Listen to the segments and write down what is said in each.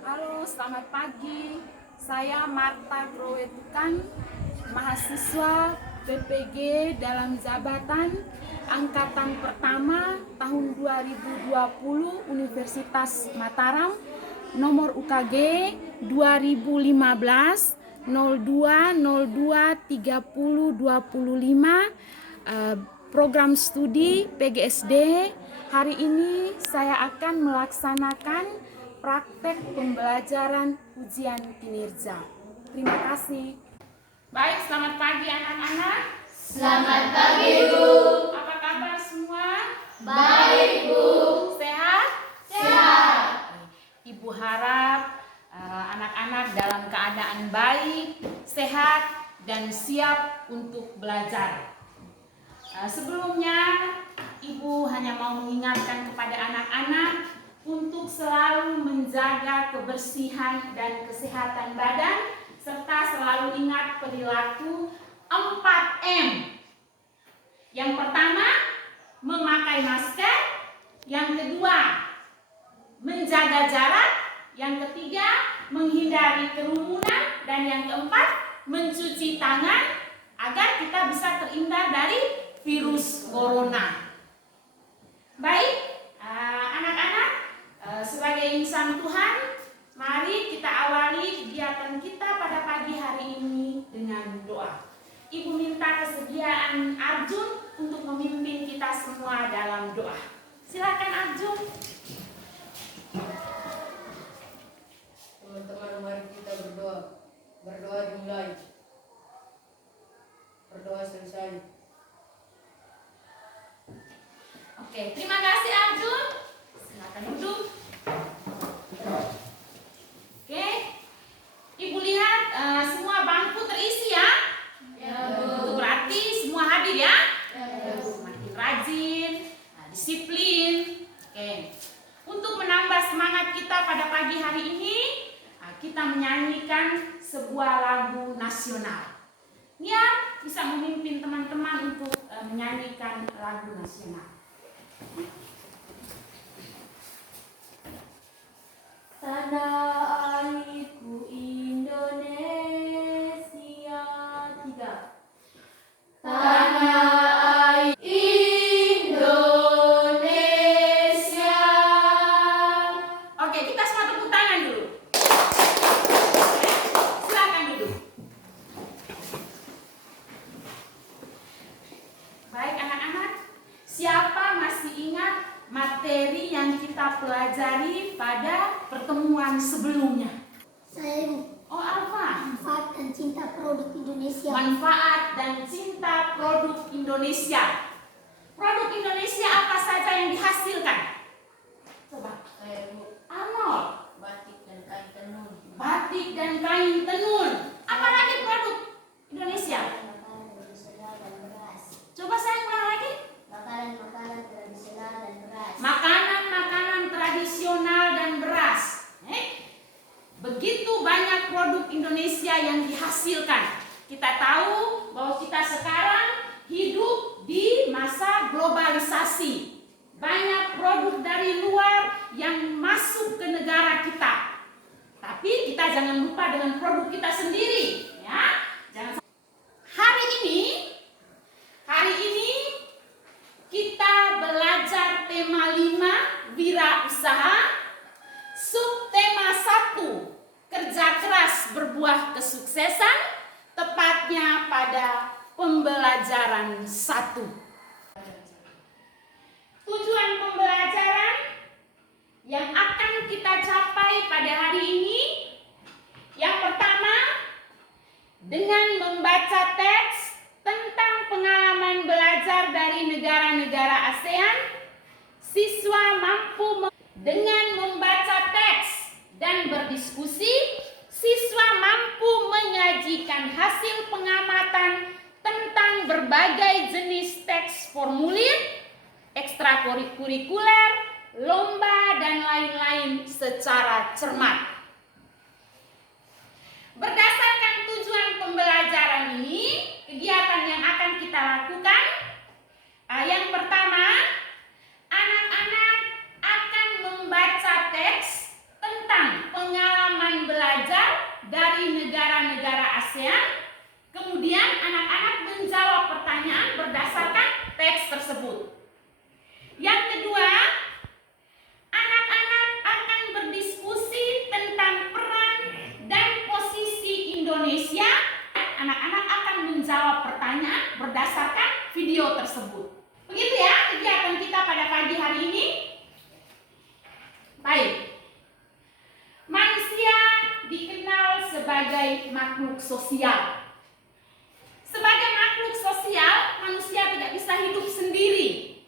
Halo, selamat pagi. Saya Marta Growetukan, mahasiswa PPG dalam jabatan angkatan pertama tahun 2020 Universitas Mataram, nomor UKG 2015 02 30 25, program studi PGSD. Hari ini saya akan melaksanakan praktek pembelajaran ujian kinerja. Terima kasih. Baik, selamat pagi anak-anak. Selamat pagi, Bu. Apa kabar semua? Baik, Bu. Sehat? Sehat. Ibu harap anak-anak dalam keadaan baik, sehat, dan siap untuk belajar. Sebelumnya, Ibu hanya mau mengingatkan kepada anak-anak untuk selalu menjaga kebersihan dan kesehatan badan, serta selalu ingat perilaku 4M. Yang pertama, memakai masker. Yang kedua, menjaga jarak. Yang ketiga, menghindari kerumunan. Dan yang keempat, mencuci tangan agar kita bisa terhindar dari virus corona. Baik, anak-anak, sebagai insan Tuhan, mari kita awali kegiatan kita pada pagi hari ini dengan doa. Ibu minta kesediaan Arjun untuk memimpin kita semua dalam doa. Silakan Arjun. Teman-teman, mari kita berdoa. Berdoa dimulai. Berdoa selesai. Oke, terima kasih Arjun. Silakan duduk. Oke, Ibu lihat semua bangku terisi ya. Itu berarti semua hadir ya. Semakin rajin, disiplin. Oke, untuk menambah semangat kita pada pagi hari ini, kita menyanyikan sebuah lagu nasional. Ya, bisa memimpin teman-teman untuk menyanyikan lagu nasional. Tanah airku Indonesia. Tiga. Tanah air Indonesia. Oke, kita semua tepuk tangan dulu. Silakan duduk. Baik anak-anak, siapa masih ingat materi yang kita pelajari pada pertemuan sebelumnya? Saya Oh, Alfa. manfaat dan cinta produk Indonesia. Manfaat dan cinta produk Indonesia. Produk Indonesia apa saja yang dihasilkan? Coba. Arnold. Batik dan kain tenun. Batik dan kain tenun. Apa lagi produk Indonesia? Makanan tradisional dan beras. Coba saya ulang lagi. Makanan tradisional dan beras. Makanan-makanan tradisional dan beras. Begitu banyak produk Indonesia yang dihasilkan. Kita tahu bahwa kita sekarang hidup di masa globalisasi. Banyak produk dari luar yang masuk ke negara kita. Tapi kita jangan lupa dengan produk kita sendiri, ya. Jangan. Hari ini kita belajar tema 5, wirausaha. Subtema 1, kerja keras berbuah kesuksesan, tepatnya pada pembelajaran 1. Tujuan pembelajaran yang akan kita capai pada hari ini, yang pertama, dengan membaca teks tentang pengalaman belajar dari negara-negara ASEAN, siswa mampu dengan membaca teks dan berdiskusi, siswa mampu menyajikan hasil pengamatan tentang berbagai jenis teks formulir, ekstrakurikuler, lomba, dan lain-lain secara cermat. Berdasarkan tujuan pembelajaran ini, kegiatan yang akan kita lakukan, yang pertama, anak-anak akan membaca teks tentang pengalaman dari negara-negara ASEAN. Kemudian anak-anak menjawab pertanyaan berdasarkan teks tersebut. Yang kedua, anak-anak akan berdiskusi tentang peran dan posisi Indonesia. Anak-anak akan menjawab pertanyaan berdasarkan video tersebut. Begitu ya kegiatan kita pada pagi hari ini. Baik. Manusia dikenal sebagai makhluk sosial. Sebagai makhluk sosial, manusia tidak bisa hidup sendiri.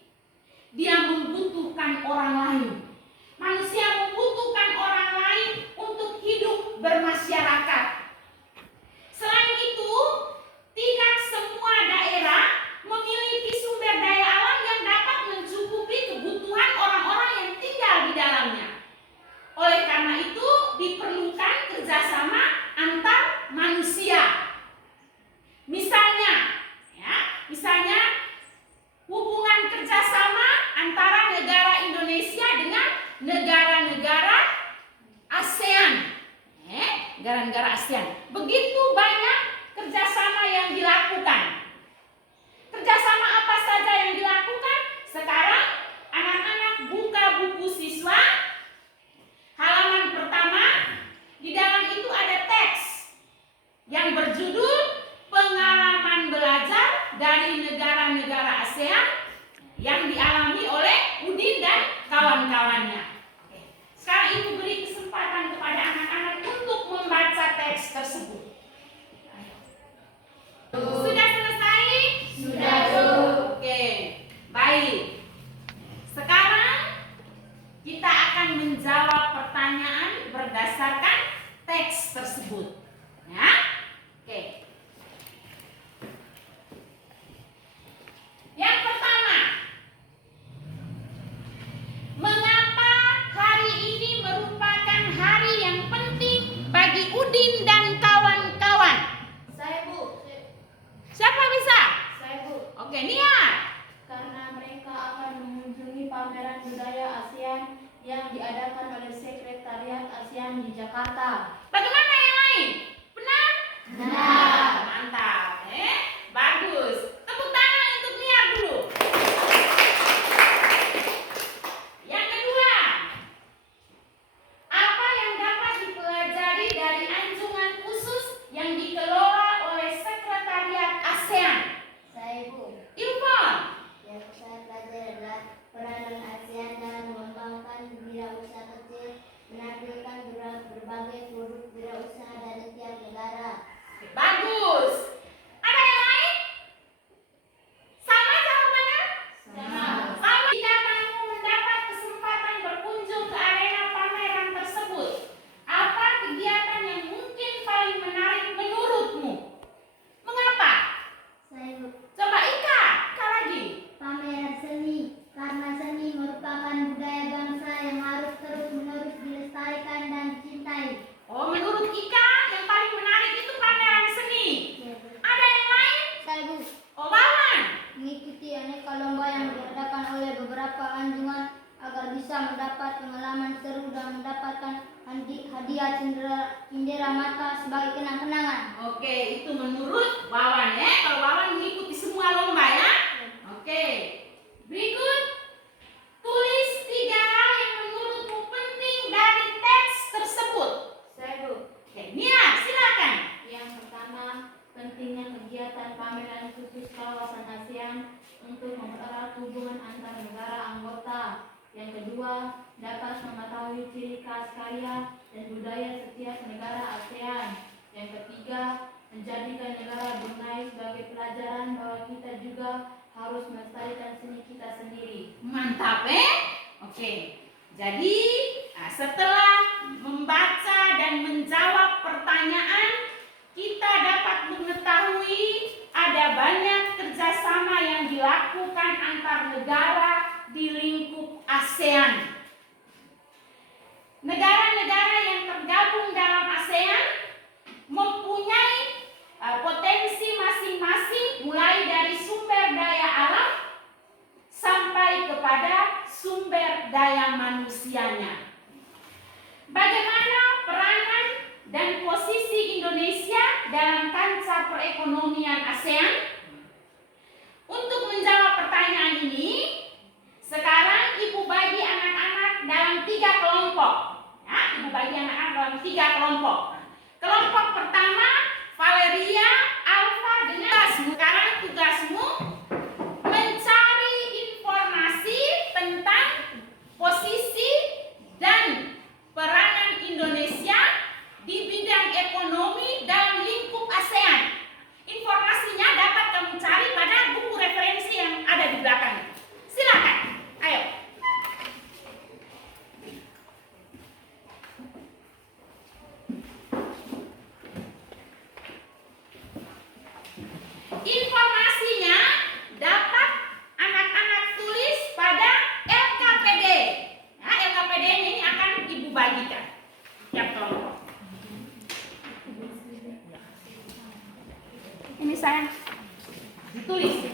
Dia membutuhkan orang lain. Manusia membutuhkan orang lain untuk hidup bermasyarakat. Selain itu, tidak semua daerah memiliki sumber daya alam yang dapat mencukupi kebutuhan orang-orang yang tinggal di dalamnya. Oleh karena itu, diperlukan kerjasama antar manusia. Misalnya hubungan kerjasama antara negara Indonesia dengan negara-negara ASEAN. Negara-negara ASEAN. Begitu banyak kerjasama yang dilakukan. Kerjasama apa saja yang dilakukan? Sekarang anak-anak buka buku siswa. Halaman pertama, di dalam itu ada teks yang berjudul Pengalaman Belajar dari Negara-negara ASEAN yang dialami oleh Udin dan kawan-kawannya. Sekarang Ibu beri kesempatan kepada anak-anak untuk membaca teks tersebut. Sudah selesai? Sudah, Bu. Oke, baik. Sekarang kita akan menjawab pertanyaan berdasarkan teks tersebut. Ya? Oke. Yang pertama, mengapa hari ini merupakan hari yang penting bagi Udin dan kawan-kawan? Saya, Bu. Siapa bisa? Saya, Bu. Oke, Nia. Karena mereka akan mengunjungi pameran budaya ASEAN yang diadakan oleh Sekretariat ASEAN di Jakarta. Bagaimana yang lain? Benar? Benar. Mantap. Bagus. Tepuk tangan untuk Nia dulu. Yang kedua, apa yang dapat dipelajari dari anjungan khusus yang dikelola oleh Sekretariat ASEAN? Saya Bu. Ilfon. Yang saya pelajari adalah peranan ASEAN dalam mengembangkan wirausaha kecil, menampilkan berbagai produk wirausaha dari tiap negara. Bagus. Ada yang lain? Sama jawabannya? Sama. Sama. Jika kamu mendapat kesempatan berkunjung ke arena pameran tersebut, apa kegiatan yang mungkin paling menarik menurutmu? Mengapa? Saya Bu. Coba Ika lagi. Pameran seni, karena seni merupakan budaya bangsa yang harus terus-menerus dilestarikan dan dicintai. Oh, menurut Ika yang paling menarik itu pameran seni. Ada yang lain? Saya Bu. Oh, Wawan. Mengikuti aneka lomba yang diadakan oleh beberapa anjungan agar bisa mendapat pengalaman seru dan mendapatkan hadiah cindera mata sebagai kenang-kenangan. Oke, itu menurut Wawan ya. Kalau Wawan mengikuti semua lomba ya. Oke. Berikut, tulis 3 hal yang menurutmu penting dari teks tersebut. Saya, Bu. Oke, Nia, silakan. Yang pertama, pentingnya kegiatan pameran khusus kawasan ASEAN untuk mempererat hubungan antar negara anggota. Yang kedua, dapat mengetahui ciri khas karya dan budaya setiap negara ASEAN. Yang ketiga, menjadikan negara Brunei sebagai pelajaran bahwa kita juga harus melestarikan seni kita sendiri. Mantap Oke. Jadi, setelah membaca dan menjawab pertanyaan, kita dapat mengetahui ada banyak kerjasama yang dilakukan antar negara di lingkup ASEAN. Negara-negara yang tergabung dalam ASEAN mempunyai potensi masing-masing, mulai dari sumber daya alam sampai kepada sumber daya manusianya. Bagaimana ASEAN? Untuk menjawab pertanyaan ini, sekarang Ibu bagi anak-anak dalam 3 kelompok. Ya, Ibu bagi anak-anak dalam 3 kelompok. Kelompok pertama, Valeria, Alfa, dengan sekarang tugasmu mencari informasi tentang posisi dan peranan Indonesia di bidang ekonomi dalam lingkup ASEAN. Informasinya dapat kamu cari pada buku referensi yang ada di belakang. Silakan, ayo. Informasinya dapat anak-anak tulis pada LKPD. Nah, LKPD ini akan Ibu bagikan tiap kelompok. Ini saya ditulis.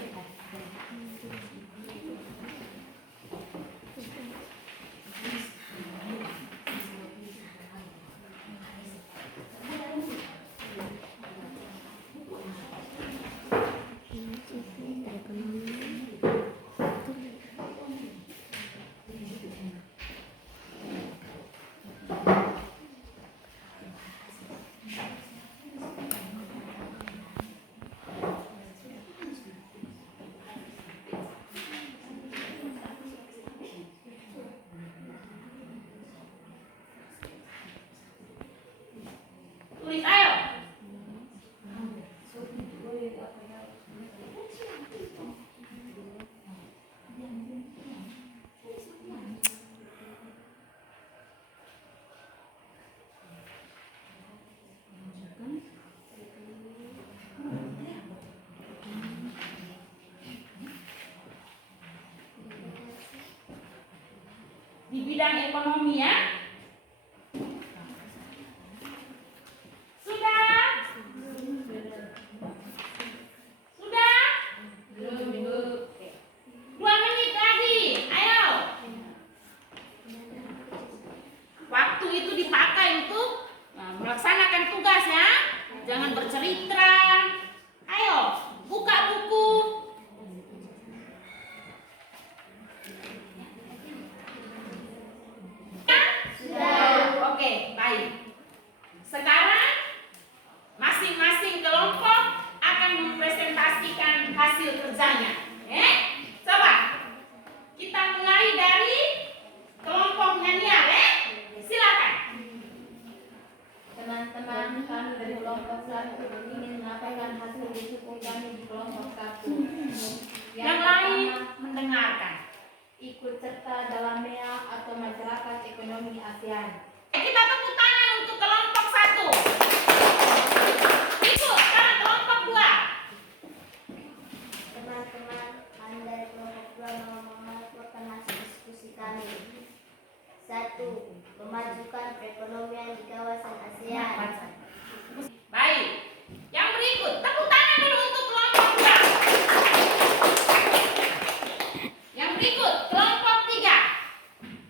Tulis ayo. Di bidang ekonomi ya. Sudah? Sudah? 2 menit lagi. Ayo. Waktu itu dipakai untuk melaksanakan tugas ya. Jangan bercerita. Ayo, buka buku. Oke, baik. Sekarang masing-masing kelompok akan mempresentasikan hasil kerjanya. Coba kita mulai dari kelompoknya Nia, silakan. Teman-teman, kami dari kelompok 1 ingin menyampaikan hasil diskusi kami di kelompok 1. Yang lain mendengarkan. Ikut serta dalam MEA atau masyarakat ekonomi ASEAN. Kita tepuk tangan untuk kelompok 1. Ikut sekarang kelompok 2. Teman-teman, kami dari kelompok 2 mau melaporkan hasil diskusi kami. 1. Memajukan perekonomian di kawasan ASEAN. Baik. Yang berikut, tepuk tangan dulu untuk kelompok 2. Yang berikut, kelompok 3.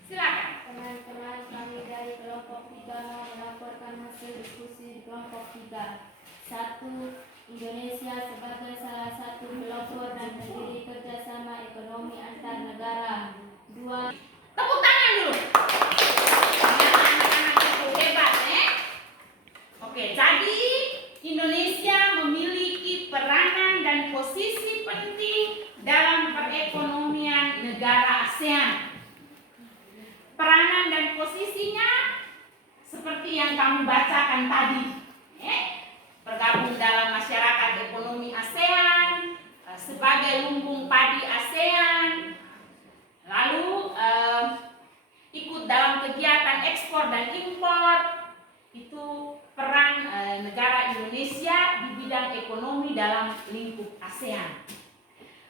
Silakan. Teman-teman, kami dari kelompok 3 mau melaporkan hasil diskusi di kelompok 3. 1. Indonesia sebagai salah satu pelopor dan pendiri kerjasama ekonomi antar negara. 2. Tepuk tangan dulu. Anak-anak itu hebat, Oke, jadi Indonesia memiliki peranan dan posisi penting dalam perekonomian negara ASEAN. Peranan dan posisinya seperti yang kamu bacakan tadi, bergabung dalam masyarakat ekonomi ASEAN, sebagai lumbung padi ASEAN, lalu ikut dalam kegiatan ekspor dan impor. Itu peran negara Indonesia di bidang ekonomi dalam lingkup ASEAN.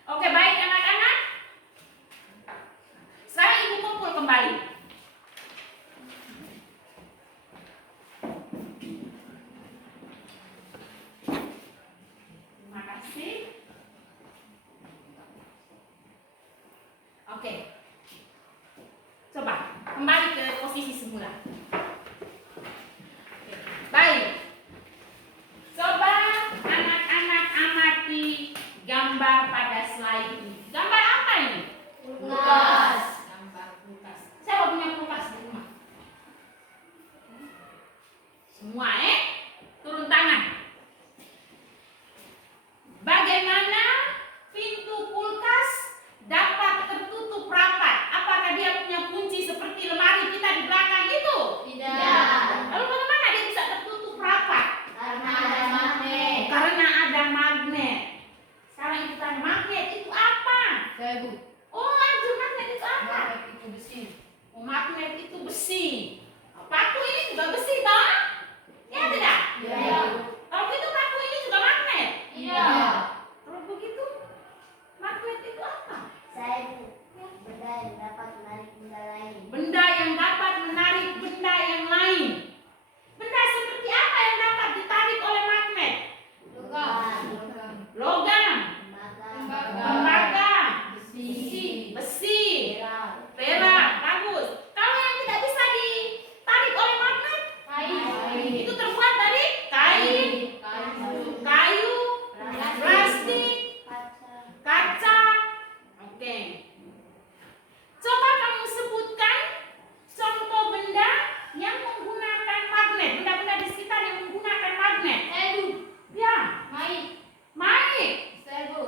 Oke, baik anak-anak. Sekarang Ibu kumpul kembali. Terima kasih. Oke. Coba kembali ke posisi semula. Baik. Coba anak-anak amati baik ini. Gambar apa ini? Kulkas. Gambar kulkas. Siapa punya kulkas di rumah? Semua turun tangan. Bagaimana pintu kulkas dapat tertutup rapat? Apakah dia punya kunci seperti lemari kita di belakang itu? Tidak. Lalu bagaimana dia bisa tertutup rapat? Karena ada magnet. Karena ada magnet. Sekarang kita tanya, magnet itu apa? Saya Bu. Oh, lanjut, magnet itu apa? Magnet itu besi. Oh, magnet itu besi. Paku ini juga besi, toh? Ya tidak? Iya. Kalau gitu paku ini juga magnet. Iya. Kalau begitu, magnet itu apa? Saya Bu. Benda yang dapat menarik benda lain. Benda yang dapat menarik benda yang lain. Benda seperti apa yang dapat ditarik oleh magnet? Logam, tembaga, besi, perak, bagus. Kalau yang tidak bisa ditarik oleh magnet, itu terbuat dari kain, kayu, plastik, kaca. Oke. Coba kamu sebutkan contoh benda yang menggunakan magnet, benda-benda di sekitar yang menggunakan magnet. Ya, mic.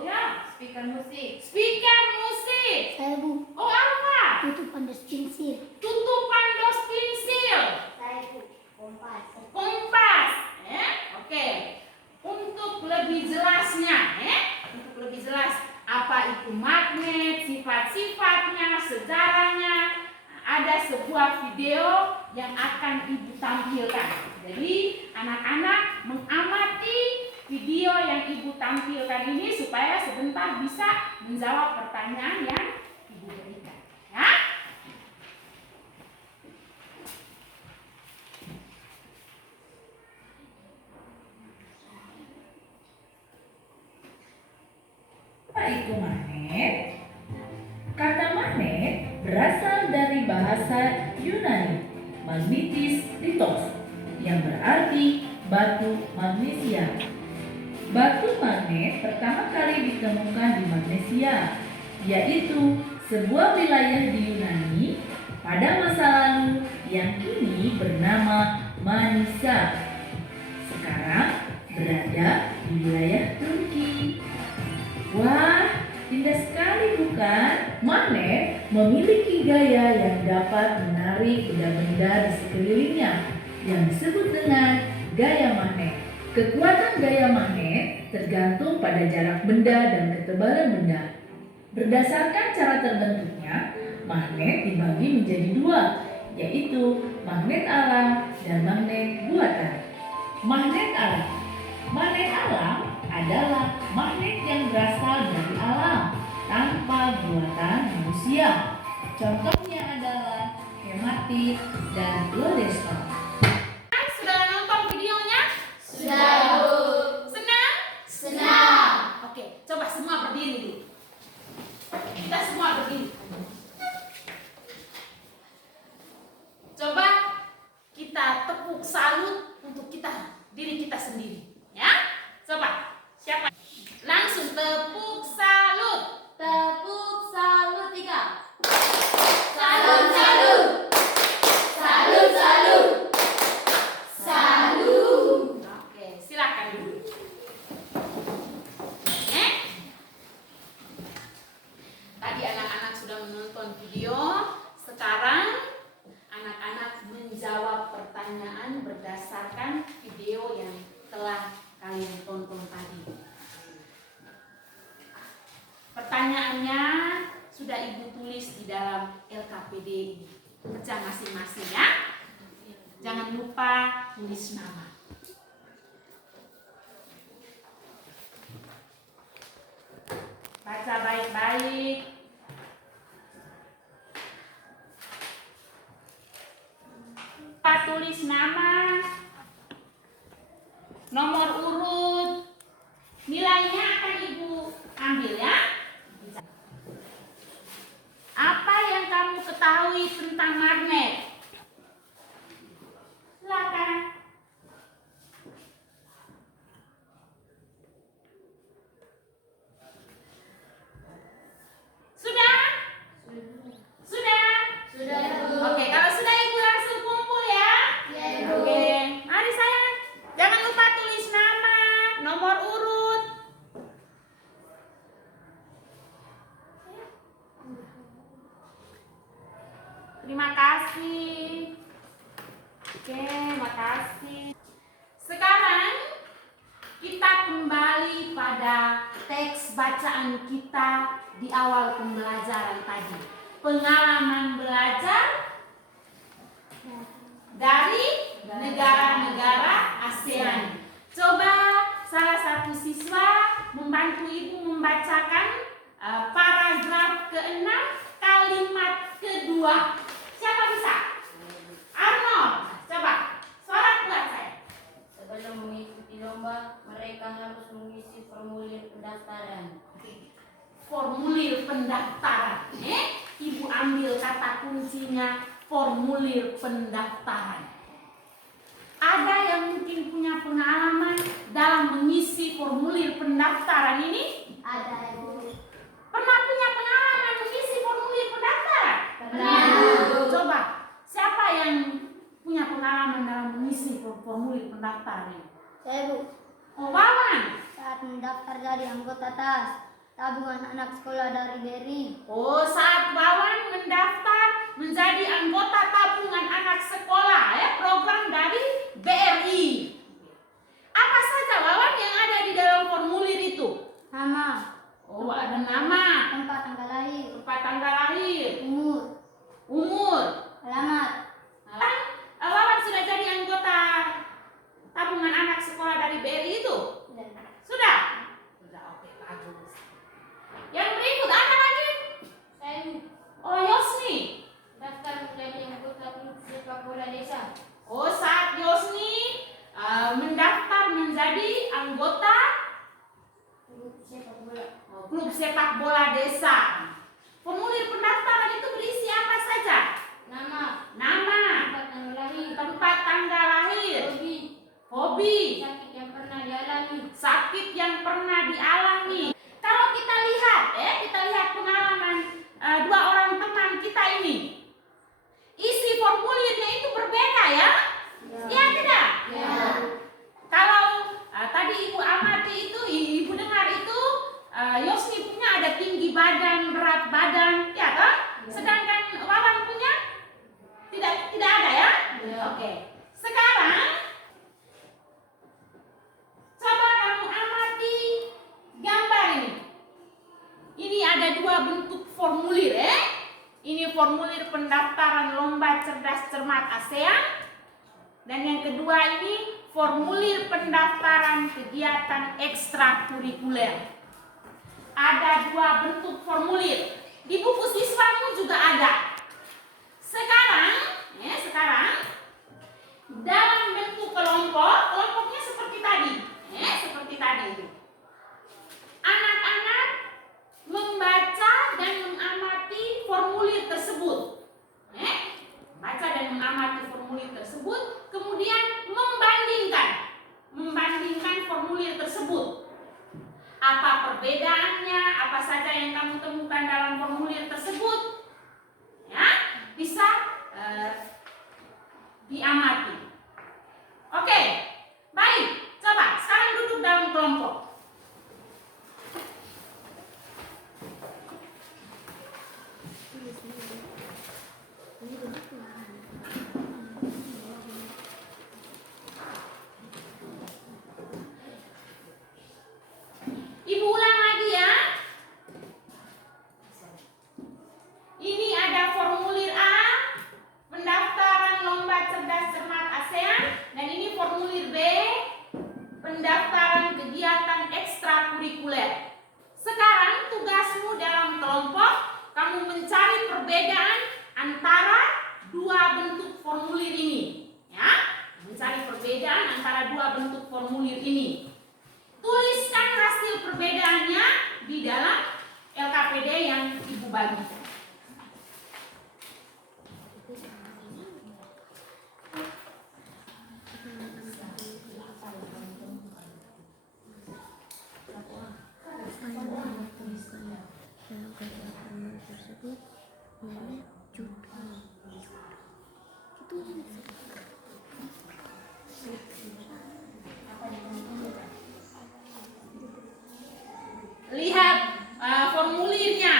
Ya, Speaker musik. speaker musik. Saya Bu. Oh, apa? Tutupan dos pensil. Tutupan dos pensil. Saya Bu. Kompas. Kompas. Oke. Untuk lebih jelasnya, untuk lebih jelas apa itu magnet, sifat-sifatnya, sejarahnya, ada sebuah video yang akan Ibu tampilkan. Jadi anak-anak mengamati video yang Ibu tampilkan ini supaya sebentar bisa menjawab pertanyaan yang Ibu berikan. Ya? Apa itu magnet? Kata magnet berasal dari bahasa Yunani magnetis litos yang berarti batu magnesia. Batu magnet pertama kali ditemukan di Magnesia, yaitu sebuah wilayah di Yunani pada masa lalu yang kini bernama Manisa. Sekarang berada di wilayah Turki. Wah, indah sekali bukan? Magnet memiliki gaya yang dapat menarik benda-benda di sekelilingnya yang disebut dengan gaya magnet. Kekuatan gaya magnet tergantung pada jarak benda dan ketebalan benda. Berdasarkan cara terbentuknya, magnet dibagi menjadi dua, yaitu magnet alam dan magnet buatan. Magnet alam. Magnet alam adalah magnet yang berasal dari alam tanpa buatan manusia. Contohnya adalah hematit dan lodestone. Sudah nonton videonya? Sudah, Bu. Senang? Senang. Oke, coba semua berdiri dulu. Kita semua berdiri. Coba kita tepuk salut untuk diri kita sendiri. Ya? Coba. Siapa? Langsung tepuk salut. Tepuk salut 3. Salut, salut. Salut, salut. Salut. Oke, silakan dulu. Tadi anak-anak sudah menonton video. Sekarang anak-anak menjawab pertanyaan berdasarkan video yang telah kalian tonton tadi. Pertanyaannya sudah Ibu tulis di dalam LKPD ini. Pecah masing-masing ya. Jangan lupa tulis nama. Baca baik-baik. Pak tulis nama, nomor urut, nilainya akan Ibu ambil ya. Apa yang kamu ketahui tentang magnet? Silakan. teks bacaan kita di awal pembelajaran tadi. Pengalaman belajar dari negara-negara ASEAN. Coba salah satu siswa membantu ibu membacakan paragraf ke-6 kalimat kedua. Siapa bisa? Arnold, coba suara kuat saya. Sebelum mengikuti lomba, mereka harus mengisi formulir pendaftaran. Formulir pendaftaran. Ibu ambil kata kuncinya formulir pendaftaran. Ada yang mungkin punya pengalaman dalam mengisi formulir pendaftaran ini? Ada Ibu. Pernah punya pengalaman mengisi formulir pendaftaran? Pernah. Coba, siapa yang punya pengalaman dalam mengisi formulir pendaftaran? Saya Bu, Oh, Wawan. saat mendaftar jadi anggota TAS, tabungan anak sekolah dari BRI. Oh, saat Wawan mendaftar menjadi anggota tabungan anak sekolah, program dari BRI. Apa saja Wawan yang ada di dalam formulir itu? Nama, Oh, ada nama, tempat tanggal lahir, tempat tanggal lahir, umur, alamat. Wawan sudah jadi anggota tabungan anak sekolah dari BRI itu? Sudah? Sudah, oke, bagus. Yang berikut ada lagi? Saya Oh, Yosni. daftar menjadi anggota klub sepak bola desa. Oh, saat Yosni mendaftar menjadi anggota klub sepak bola desa. Formulir pendaftaran itu berisi apa saja? Nama, Nama, tempat tanggal lahir, tempat tanggal lahir, hobi, sakit yang pernah dialami. sakit yang pernah dialami. Kalau kita lihat pengalaman dua orang teman kita ini, isi formulirnya itu berbeda ya? Iya tidak? Ya. Kalau tadi ibu amati itu, ibu dengar itu Yosni punya ada tinggi badan, berat badan, ya kan? Sedangkan Wawan punya tidak ada ya? Ya. Oke. Sekarang coba kamu amati gambar ini. Ini ada dua bentuk formulir Ini formulir pendaftaran lomba cerdas cermat ASEAN. Dan yang kedua ini formulir pendaftaran kegiatan ekstrakurikuler. Ada dua bentuk formulir. Di buku siswamu juga ada. Sekarang dalam bentuk kelompoknya seperti tadi. Seperti tadi itu. Anak-anak membaca dan mengamati formulir tersebut. Baca dan mengamati formulir tersebut, kemudian membandingkan formulir tersebut. Apa perbedaannya, apa saja yang kamu temukan dalam formulir tersebut, ya, bisa diamati. Oke, baik. Coba sekarang duduk dalam kelompok. Ibu ulang lagi ya. Ini ada formulir A, pendaftaran lomba cerdas cermat ASEAN, dan ini formulir B, pendaftaran kegiatan ekstrakurikuler. Sekarang tugasmu dalam kelompok, kamu mencari perbedaan antara dua bentuk formulir ini, ya. Mencari perbedaan antara dua bentuk formulir ini. Tuliskan hasil perbedaannya di dalam LKPD yang Ibu bagi. Dalam kegiatan tersebut nenek juga Lihat formulirnya.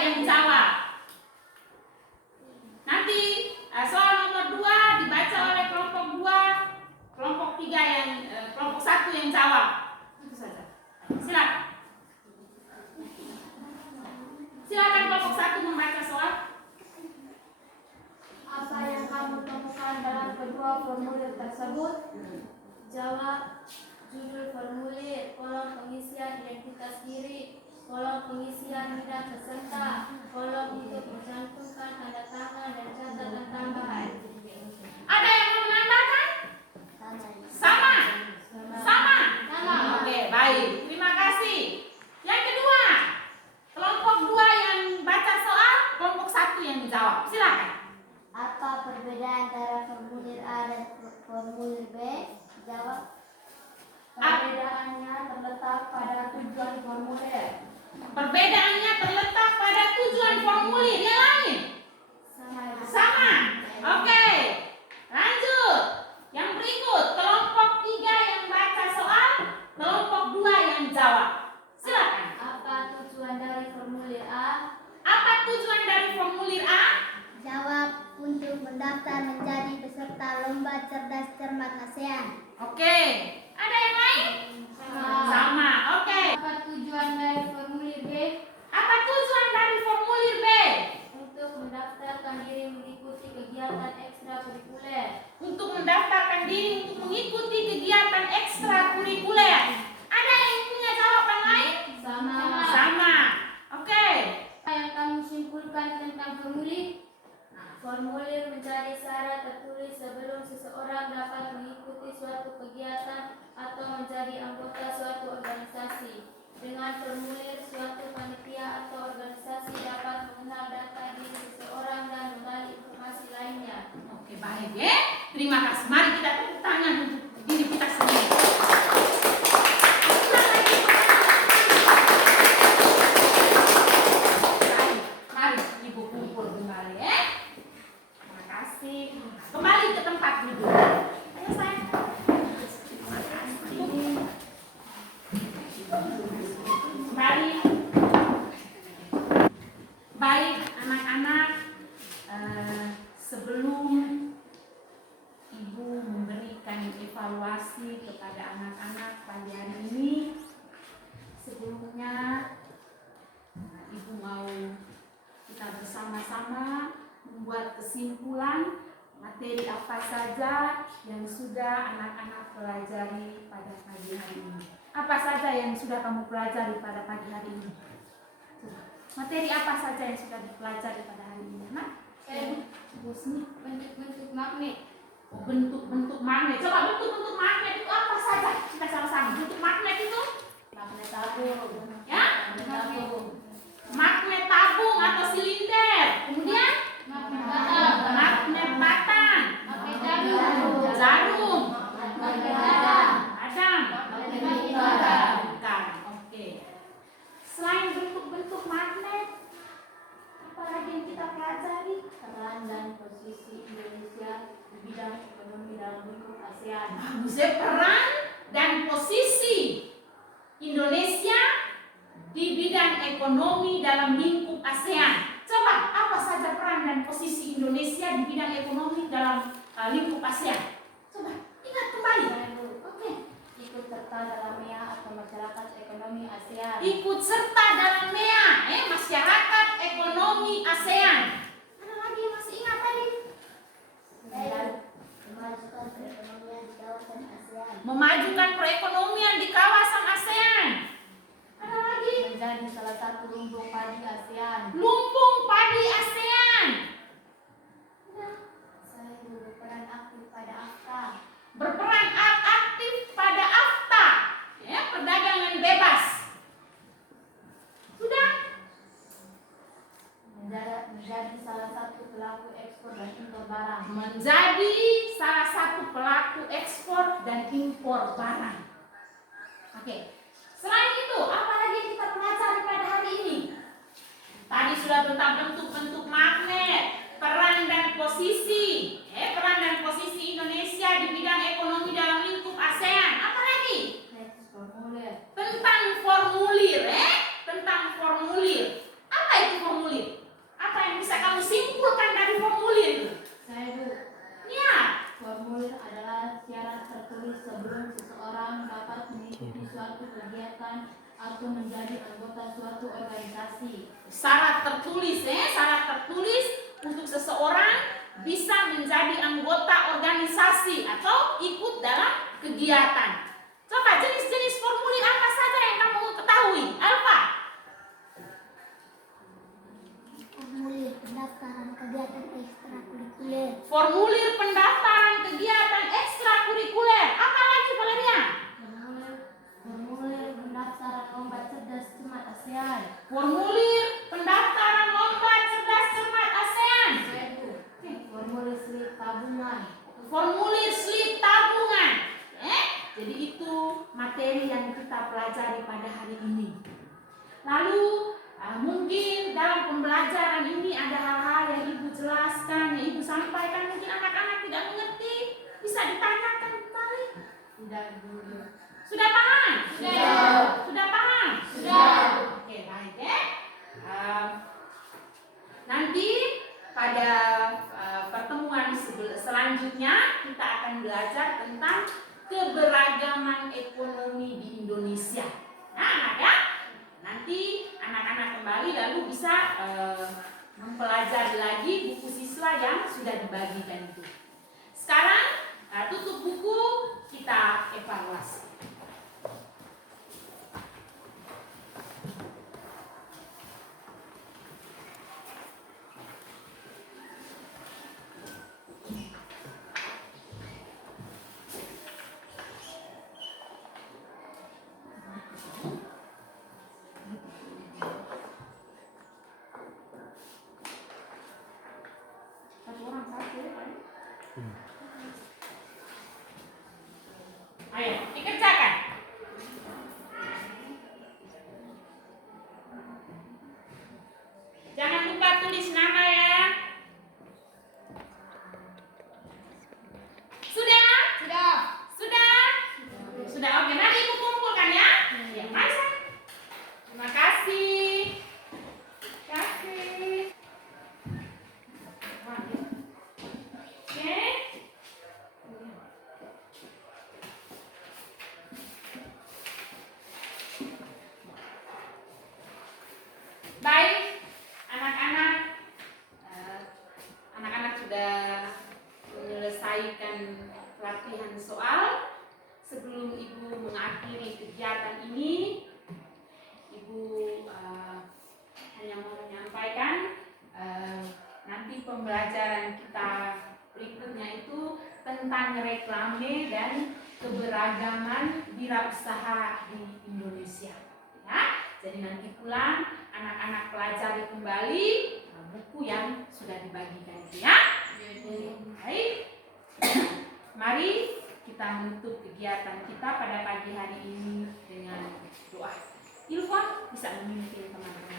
yang dijawab. Nanti soal nomor 2 dibaca oleh kelompok 2, kelompok 3 yang kelompok 1 yang jawab. Itu saja. Silakan. Silakan kelompok 1 membaca soal. Apa yang kamu temukan dalam kedua formulir tersebut? Jawab. Judul formulir, kolom pengisian identitas diri, kolom pengisian bidang peserta, kolom untuk mencantumkan tanda tangan dan catatan tambahan. Ada yang mau menambahkan? Sama. Sama. Oke, baik. Terima kasih. Yang kedua, kelompok 2 yang baca soal, kelompok 1 yang menjawab. Silakan. Apa perbedaan antara formulir A dan formulir B? Jawab. Perbedaannya terletak pada tujuan formulir. Perbedaannya terletak pada tujuan formulir. Yang lain? Sama. Oke. Lanjut. Yang berikut, kelompok 3 yang baca soal, kelompok 2 yang jawab. Silakan. Apa tujuan dari formulir A? Apa tujuan dari formulir A? Jawab, untuk mendaftar menjadi peserta lomba cerdas cermat ASEAN. Oke. Ada yang lain? Sama. Oke. Apa tujuan dari formulir B? Apa tujuan dari formulir B? Untuk mendaftarkan diri mengikuti kegiatan ekstrakurikuler. Untuk mendaftarkan diri untuk mengikuti kegiatan ekstrakurikuler. Ada yang punya jawaban lain? Sama. Sama. Oke. Apa yang kamu simpulkan tentang formulir? Formulir menjadi syarat tertulis sebelum seseorang dapat mengikuti suatu kegiatan atau menjadi anggota suatu organisasi. Dengan formulir, suatu panitia atau organisasi dapat mengenal data diri seseorang dan menggali informasi lainnya. Oke, baik ya. Terima kasih. Mari kita tepuk tangan untuk diri kita sendiri. Baik, mari Ibu kumpul kembali ya. Terima kasih. Kembali ke tempat duduk. Ayo sayang. Kembali. Baik anak-anak, sebelum Ibu memberikan evaluasi kepada anak-anak pagi hari ini, sebelumnya Ibu mau kita bersama-sama membuat kesimpulan materi apa saja yang sudah anak-anak pelajari pada pagi hari ini. Apa saja yang sudah kamu pelajari pada pagi hari ini? Coba. Materi apa saja yang sudah dipelajari pada hari ini? Nah, Bentuk-bentuk magnet. oh, bentuk-bentuk magnet. Coba bentuk-bentuk magnet itu apa saja? Kita sama-sama. Bentuk magnet itu? Magnet tabung. Ya? Magnet tabung. Magnet tabung atau silinder. Kemudian? Magnet batang. Magnet batang. Magnet jarum. Jarum. Magnet dadang. Adam. Magnet batang. Bukan. Oke. Selain bentuk-bentuk magnet, apa lagi yang kita pelajari? Peran dan posisi Indonesia di bidang ekonomi dalam lingkup ASEAN. Bagus ya, peran dan posisi Indonesia di bidang ekonomi dalam lingkup ASEAN. Coba, apa saja peran dan posisi Indonesia di bidang ekonomi dalam lingkup ASEAN? Coba, ingat kembali. Oke. Ikut serta dalam MEA atau masyarakat ekonomi ASEAN. Ikut serta dalam MEA, masyarakat ekonomi ASEAN. Ada lagi yang masih ingat tadi? Memajukan perekonomian di kawasan ASEAN. Memajukan perekonomian di kawasan ASEAN. Ada lagi? Menjadi salah satu lumbung padi ASEAN. Lumbung padi ASEAN. Saya berperan aktif pada AFTA. Berperan aktif pada AFTA, ya, perdagangan bebas. Sudah? Menjadi salah satu pelaku ekspor dan impor barang. Menjadi salah satu pelaku ekspor dan impor barang. Oke. Selain itu, apa lagi yang kita pelajari pada hari ini? Tadi sudah tentang bentuk-bentuk magnet, peran dan posisi, peran dan posisi Indonesia di bidang ekonomi dalam lingkup ASEAN. Apa lagi? Formulir. Tentang formulir, tentang formulir. Apa itu formulir? kegiatan atau menjadi anggota suatu organisasi. Syarat tertulis untuk seseorang bisa menjadi anggota organisasi atau ikut dalam kegiatan. Coba jenis-jenis formulir apa saja yang kamu ketahui? Alfa. Formulir pendaftaran kegiatan ekstrakurikuler. Formulir pendaftaran kegiatan ekstrakurikuler. Apa lagi, Valeria? Formulir pendaftaran lomba cerdas cermat ASEAN. Formulir pendaftaran lomba cerdas cermat ASEAN. Formulir slip tabungan. Formulir slip tabungan. Jadi itu materi yang kita pelajari pada hari ini. Lalu mungkin dalam pembelajaran ini ada hal-hal yang Ibu jelaskan, yang Ibu sampaikan, mungkin anak-anak tidak mengerti, bisa ditanyakan kembali. Tidak dulu. Sudah paham? Sudah. Sudah paham? Sudah. Oke, baik ya. Nanti pada pertemuan selanjutnya kita akan belajar tentang keberagaman ekonomi di Indonesia. Nah, ya. Nanti anak-anak kembali lalu bisa mempelajari lagi buku siswa yang sudah dibagikan itu. Sekarang tutup buku, kita evaluasi. Ayo, dikerjakan. Jangan lupa tulis nama ya. Sudah? Sudah. Sudah? Sudah, oke. Nanti Ibu kumpulkan ya. Ya, masa. Terima kasih. Terima kasih. Oke. Baik, anak-anak sudah menyelesaikan latihan soal. Sebelum Ibu mengakhiri kegiatan ini, Ibu hanya mau menyampaikan nanti pembelajaran kita berikutnya itu tentang reklame dan keberagaman wirausaha di Indonesia. Ya, jadi nanti pulang anak-anak pelajari kembali buku yang sudah dibagikan itu ya. Baik, mari kita menutup kegiatan kita pada pagi hari ini dengan doa. Ilfon bisa memimpin teman-teman.